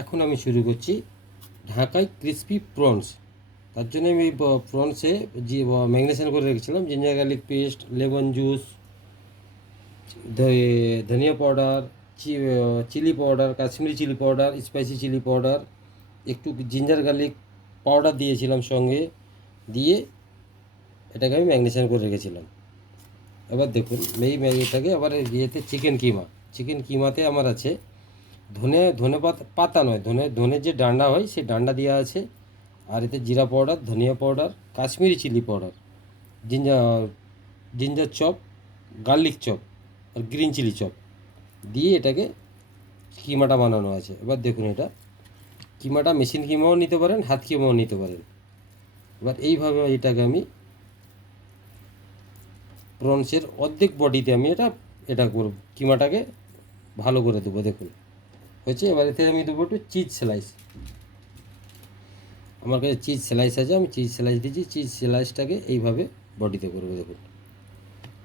এখন আমি শুরু করছি ঢাকাই ক্রিসপি প্রনস। তার জন্য আমি প্রনসে যে ম্যাগনেশন করে রেখেছিলাম ginger garlic paste, lemon juice, ধনিয়া powder, chilli powder, Kashmiri chilli powder, spicy chilli powder, একটু জিঞ্জার গার্লিক পাউডার দিয়েছিলাম সঙ্গে, দিয়ে এটাকে আমি ম্যাগনেশন করে রেখেছিলাম। এবার দেখুন এই ম্যাগিটাকে আবার ইয়েতে চিকেন কিমাতে আমার আছে ধনে পাতা নয়, ধনের যে ডান্ডা হয় সেই ডান্ডা দেওয়া আছে। আর এতে জিরা পাউডার, ধনিয়া powder, Kashmiri chilli powder, ginger ginger chop, garlic chop আর গ্রিন চিলি চপ দিয়ে এটাকে কিমাটা বানানো আছে। এবার দেখুন এটা কিমাটা মেশিন কিমাও নিতে পারেন, হাত কিমাও নিতে পারেন। এবার এইভাবে এটাকে আমি প্রনসের অর্ধেক বডিতে আমি এটা করব, কিমাটাকে ভালো করে দেবো। দেখুন হয়েছে। এবার এতে আমি দেবো একটু চিজ স্লাইস। আমার কাছে চিজ স্লাইস আছে, আমি চিজ স্লাইস দিয়েছি। চিজ স্লাইসটাকে এইভাবে বডিতে করবো। দেখুন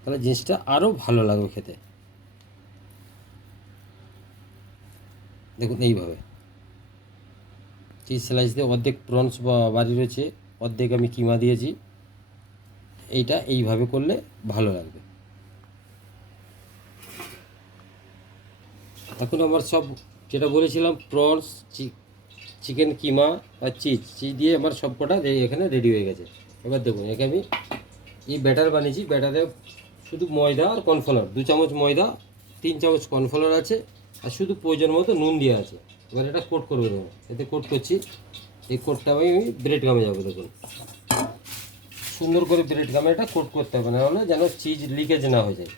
তাহলে জিনিসটা আরও ভালো লাগবে খেতে। দেখুন এইভাবে চিজ স্লাইস দিয়ে অর্ধেক প্রনস বাড়ি রয়েছে, অর্ধেক আমি কিমা দিয়েছি। এইভাবে করলে ভালো লাগবে। এখন আমার সব যেটা বলেছিলাম প্রনস, চিকেন কিমা আর চিজ দিয়ে আমার সব কটা এখানে রেডি হয়ে গেছে। এবার দেখুন একে আমি এই ব্যাটার বানিয়েছি। ব্যাটারে শুধু ময়দা আর কর্নফ্লাওয়ার, 2 চামচ ময়দা, 3 চামচ কর্নফ্লাওয়ার আছে, আর শুধু প্রয়োজন মতো নুন দেওয়া আছে। এবার এটা কোট করে দেবো। এতে কোট করছি। এই কোটটা আমি ব্রেড গামে যাবো। দেখুন সুন্দর করে ব্রেড গামে এটা কোট করতে হবে, না হলে যেন চিজ লিকেজ না হয়ে যায়।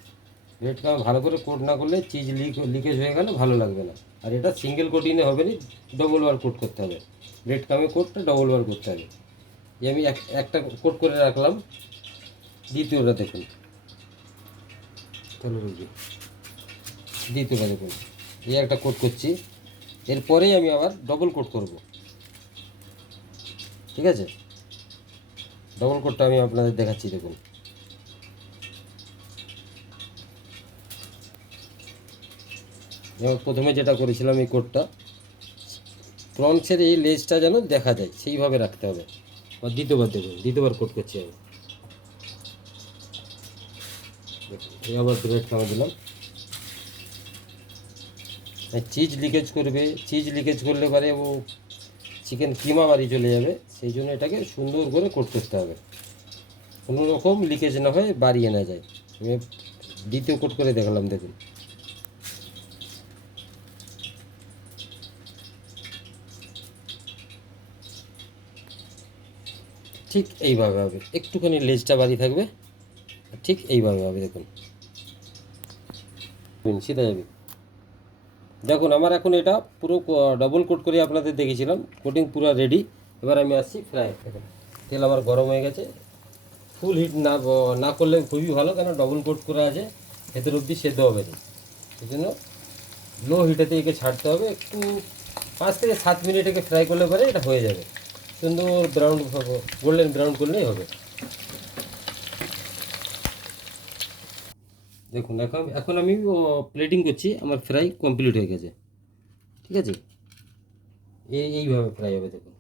ব্রেড গামে ভালো করে কোট না করলে চিজ লিকেজ হয়ে গেলে ভালো লাগবে না। আর এটা সিঙ্গেল কোটিংয়ে হবে না, ডবল বার কোট করতে হবে। ব্রেড গামে কোটটা ডবল বার করতে হবে। এই আমি একটা কোট করে রাখলাম। দ্বিতীয়টা দেখুন, চলো রুগী দ্বিতীয়টা দেখুন এই একটা কোট করছি। এরপরেই আমি আবার ডবল কোট করব। ঠিক আছে, ডবল কোটটা আমি আপনাদের দেখাচ্ছি। দেখুন এবার প্রথমে যেটা করেছিলাম এই কোটটা, প্রনসের এই লেজটা যেন দেখা যায় সেইভাবে রাখতে হবে। আর দ্বিতীয়বার দেখুন, দ্বিতীয়বার কোট করছি আমি। এই আবার ব্রেড খাওয়া দিলাম। চিজ লিকেজ করবে, চিজ লিকেজ করলে পারে ও চিকেন কিমা বাড়ি চলে যাবে। সেই জন্য এটাকে সুন্দর করে কোট করতে হবে, কোনো রকম লিকেজ না হয়, বাড়িয়ে না যায়। আমি দ্বিতীয় কোট করে দেখালাম। দেখুন ঠিক এইভাবে হবে, একটুখানি লেজটা বাড়ি থাকবে, ঠিক এইভাবে হবে। দেখুন সিধা যাবে। দেখুন আমার এখন এটা পুরো ডবল কোট করে আপনাদের দেখেছিলাম, কোটিং পুরো রেডি। এবার আমি আসছি ফ্রাই। দেখুন তেল আমার গরম হয়ে গেছে। ফুল হিট না করলে খুবই ভালো, কেন ডবল কোট করা আছে, ভেতর অবধি সেদ্ধ হবে না। সেই জন্য লো হিটেতে একে ছাড়তে হবে। একটু 5 থেকে 7 মিনিট একে ফ্রাই করলে পরে এটা হয়ে যাবে। সুন্দর ব্রাউন, গোল্ডেন ব্রাউন করলেই হবে। দেখুন এখন এখন আমি প্লেটিং করছি। আমার ফ্রাই কমপ্লিট হয়ে গেছে। ঠিক আছে, এইভাবে ফ্রাই হবে। দেখুন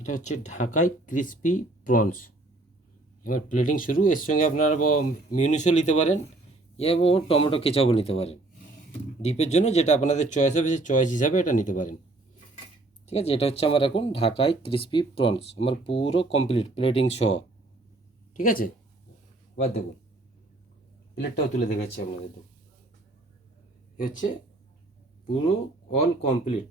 এটা হচ্ছে ঢাকাই ক্রিসপি প্রনস। এবার প্লেটিং শুরু। এর সঙ্গে আপনারা মিউনিসও নিতে পারেন, এবং টমেটো কেচাপও নিতে পারেন। ডিপের জন্য যেটা আপনাদের চয়েস হবে সেই চয়েস হিসাবে এটা নিতে পারেন। ঠিক আছে, এটা হচ্ছে আমার এখন ঢাকাই ক্রিসপি প্রনস, আমার পুরো কমপ্লিট প্লেটিং সহ। ঠিক আছে, এবার দেখুন প্লেটটাও তুলে দেখাচ্ছি আপনাদের। দেখুন এ হচ্ছে পুরো অল কমপ্লিট।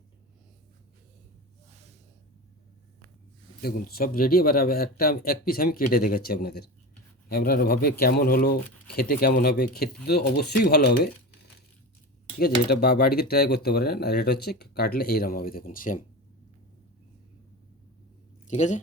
দেখুন সব রেডি। এবার এক পিস আমি কেটে দেখাচ্ছি আপনাদের। আপনারা ভাবে কেমন হলো, খেতে কেমন হবে। খেতে তো অবশ্যই ভালো হবে। ঠিক আছে, এটা বাড়িতে ট্রাই করতে পারেন। আর এটা হচ্ছে কাটলে এইরকম হবে। দেখুন সেম। ঠিক আছে।